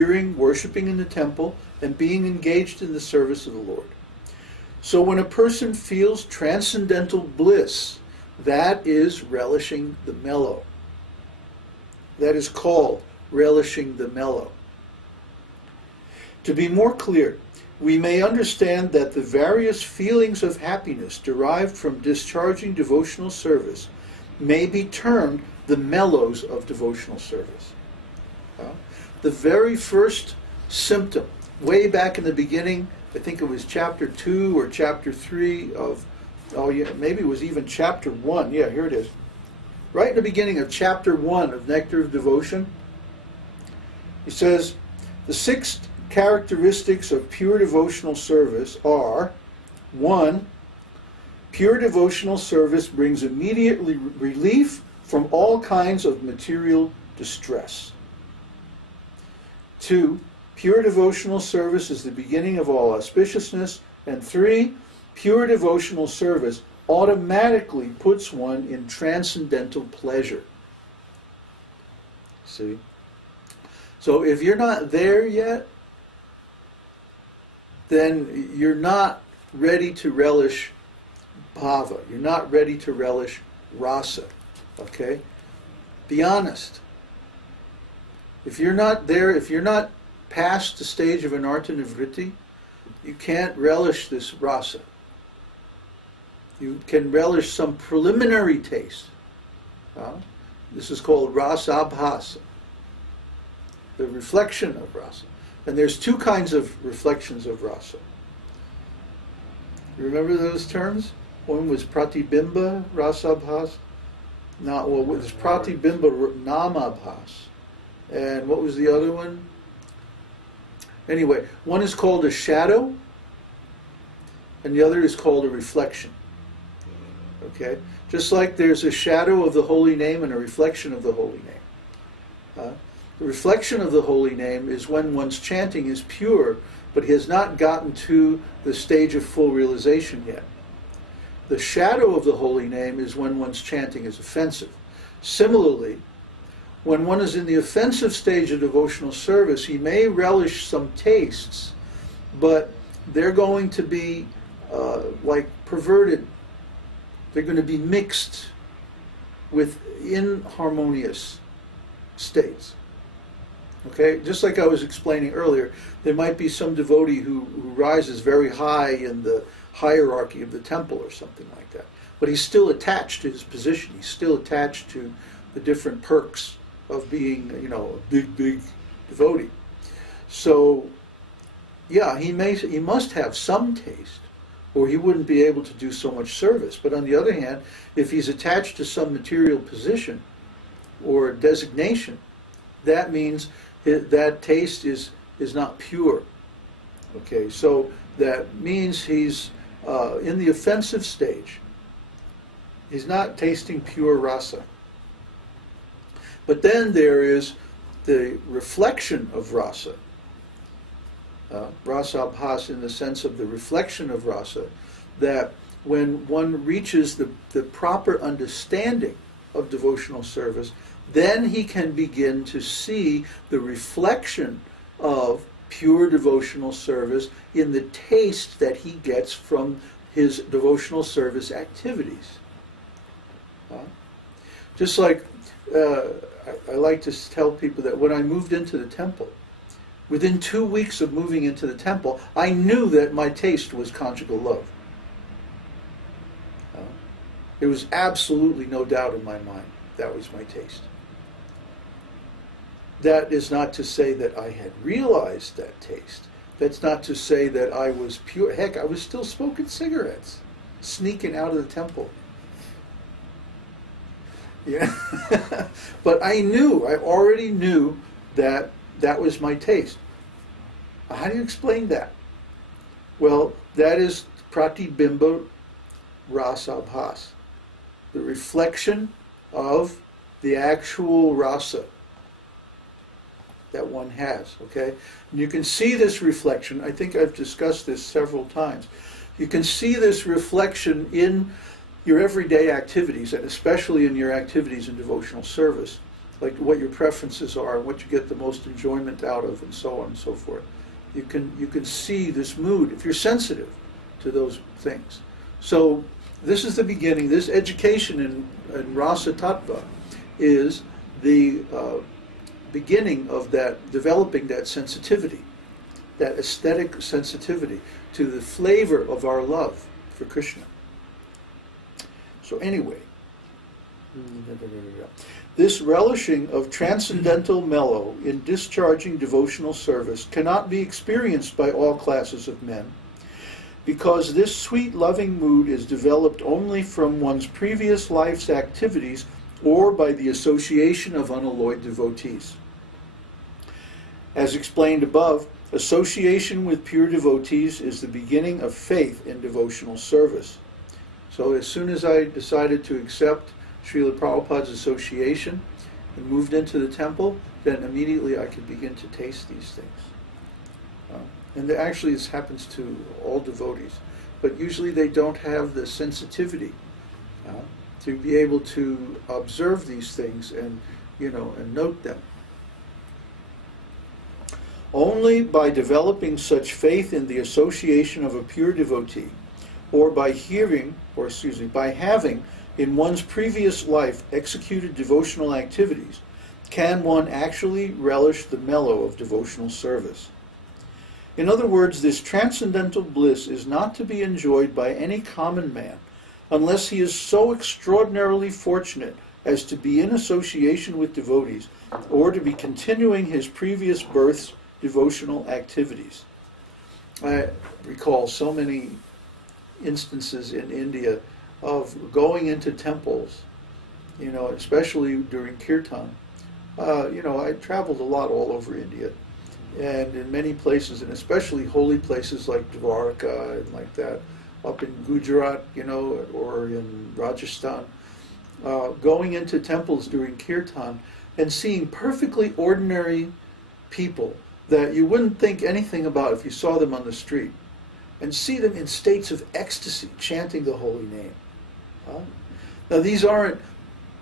hearing, worshiping in the temple, and being engaged in the service of the Lord. So when a person feels transcendental bliss, that is relishing the mellow. That is called relishing the mellow. To be more clear, we may understand that the various feelings of happiness derived from discharging devotional service may be termed the mellows of devotional service. The very first symptom, way back in the beginning, I think it was chapter 2 or chapter 3 of, oh yeah, maybe it was even chapter 1. Yeah, here it is. Right in the beginning of chapter 1 of Nectar of Devotion, he says, the 6 characteristics of pure devotional service are, 1, pure devotional service brings immediate relief from all kinds of material distress. 2, pure devotional service is the beginning of all auspiciousness. And 3, pure devotional service automatically puts one in transcendental pleasure. See? So if you're not there yet, then you're not ready to relish bhava. You're not ready to relish rasa. Okay? Be honest. If you're not there, if you're not past the stage of anartha nivritti, you can't relish this rasa. You can relish some preliminary taste. This is called rasa-abhāsa, the reflection of rasa. And there's 2 kinds of reflections of rasa. You remember those terms? One was pratibimba rasa-abhāsa. Well, it was pratibimba nama-abhāsa. And what was the other one? Anyway, one is called a shadow, and the other is called a reflection. Okay? Just like there's a shadow of the holy name and a reflection of the holy name. The reflection of the holy name is when one's chanting is pure, but he has not gotten to the stage of full realization yet. The shadow of the holy name is when one's chanting is offensive. Similarly, when one is in the offensive stage of devotional service, he may relish some tastes, but they're going to be like perverted. They're going to be mixed with inharmonious states. Okay? Just like I was explaining earlier, there might be some devotee who rises very high in the hierarchy of the temple or something like that. But he's still attached to his position. He's still attached to the different perks of being, you know, a big devotee. So, yeah, he must have some taste, or he wouldn't be able to do so much service. But on the other hand, if he's attached to some material position or designation, that means that taste is not pure. Okay, so that means he's in the offensive stage. He's not tasting pure rasa. But then there is the reflection of rasa. Rasa-abhāsa in the sense of the reflection of rasa, that when one reaches the proper understanding of devotional service, then he can begin to see the reflection of pure devotional service in the taste that he gets from his devotional service activities. Just like I like to tell people that when I moved into the temple, within 2 weeks of moving into the temple, I knew that my taste was conjugal love. There was absolutely no doubt in my mind that was my taste. That is not to say that I had realized that taste. That's not to say that I was pure. Heck, I was still smoking cigarettes, sneaking out of the temple. Yeah. But I already knew that that was my taste. How do you explain that? Well, that is pratibimba rasa-abhāsa, the reflection of the actual rasa that one has, okay? And you can see this reflection. I think I've discussed this several times. You can see this reflection in your everyday activities, and especially in your activities in devotional service. like what your preferences are and what you get the most enjoyment out of, and so on and so forth. You can see this mood if you're sensitive to those things. So this is the beginning. This education in rasa tattva is the beginning of that, developing that sensitivity, that aesthetic sensitivity to the flavor of our love for Krishna. So anyway, this relishing of transcendental mellow in discharging devotional service cannot be experienced by all classes of men, because this sweet loving mood is developed only from one's previous life's activities or by the association of unalloyed devotees. As explained above, association with pure devotees is the beginning of faith in devotional service. So as soon as I decided to accept Srila Prabhupada's association and moved into the temple, then immediately I could begin to taste these things. And actually this happens to all devotees, but usually they don't have the sensitivity to be able to observe these things and, and note them. Only by developing such faith in the association of a pure devotee, or by by having in one's previous life executed devotional activities, can one actually relish the mellow of devotional service. In other words, this transcendental bliss is not to be enjoyed by any common man unless he is so extraordinarily fortunate as to be in association with devotees or to be continuing his previous birth's devotional activities. I recall so many instances in India of going into temples, especially during kirtan. I traveled a lot all over India, and in many places, and especially holy places like Dwarka and like that, up in Gujarat, or in Rajasthan, going into temples during kirtan and seeing perfectly ordinary people that you wouldn't think anything about if you saw them on the street, and see them in states of ecstasy chanting the holy name. Now these aren't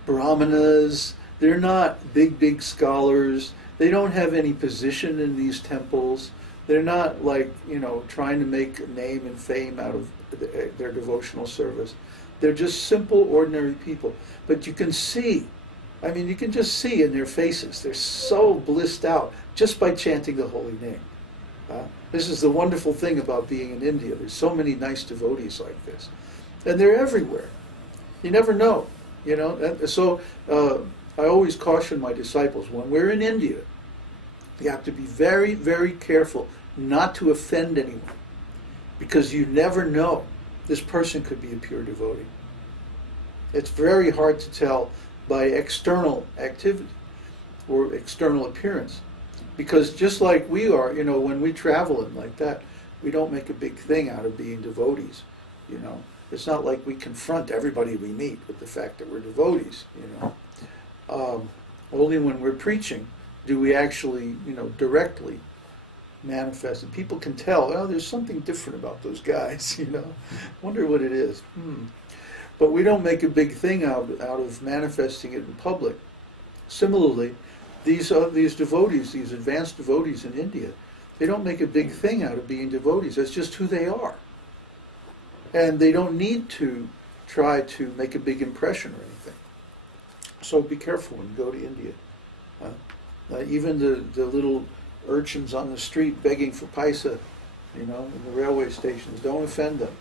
brahmanas, they're not big scholars, they don't have any position in these temples, they're not like, trying to make a name and fame out of their devotional service. They're just simple, ordinary people. But you can see, you can just see in their faces, they're so blissed out just by chanting the holy name. This is the wonderful thing about being in India. There's so many nice devotees like this. And they're everywhere. You never know. So I always caution my disciples, when we're in India, you have to be very, very careful not to offend anyone, because you never know. This person could be a pure devotee. It's very hard to tell by external activity or external appearance. Because just like we are, when we travel and like that, we don't make a big thing out of being devotees. It's not like we confront everybody we meet with the fact that we're devotees. Only when we're preaching do we actually, directly manifest. And people can tell, oh, there's something different about those guys. Wonder what it is. But we don't make a big thing out of manifesting it in public. Similarly, these devotees, these advanced devotees in India, they don't make a big thing out of being devotees. That's just who they are. And they don't need to try to make a big impression or anything. So be careful when you go to India. Even the little urchins on the street begging for paisa, in the railway stations, don't offend them.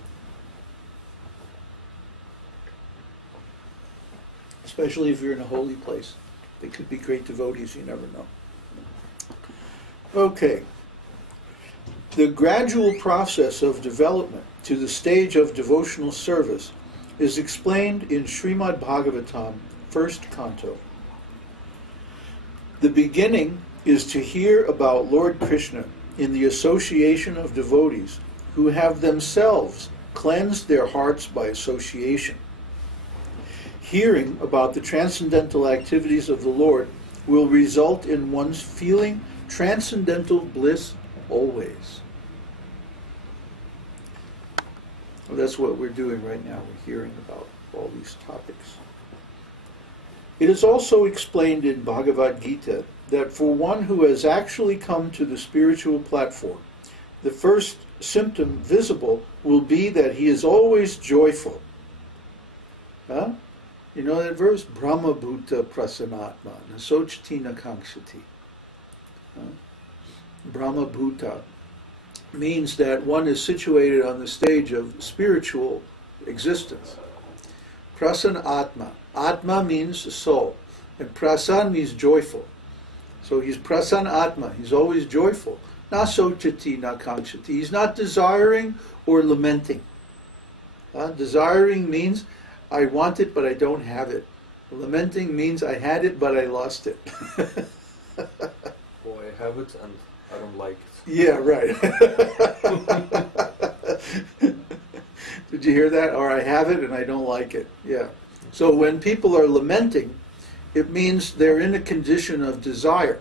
Especially if you're in a holy place. They could be great devotees, you never know. Okay. The gradual process of development to the stage of devotional service is explained in Srimad Bhagavatam, 1st canto. The beginning is to hear about Lord Krishna in the association of devotees who have themselves cleansed their hearts by association. Hearing about the transcendental activities of the Lord will result in one's feeling transcendental bliss always. Well, that's what we're doing right now. We're hearing about all these topics. It is also explained in Bhagavad Gita that for one who has actually come to the spiritual platform, the first symptom visible will be that he is always joyful. Huh? You know that verse? Brahma bhuta prasannatma nasochati nakangshati. Brahma bhuta means that one is situated on the stage of spiritual existence. Prasanna atma. Atma means soul. And prasan means joyful. So he's prasanna atma. He's always joyful. Nasochati nakangshati. He's not desiring or lamenting. Desiring means I want it but I don't have it. Lamenting means I had it but I lost it. Or I have it and I don't like it. Yeah, right. Did you hear that? Or I have it and I don't like it. Yeah. So when people are lamenting, it means they're in a condition of desire.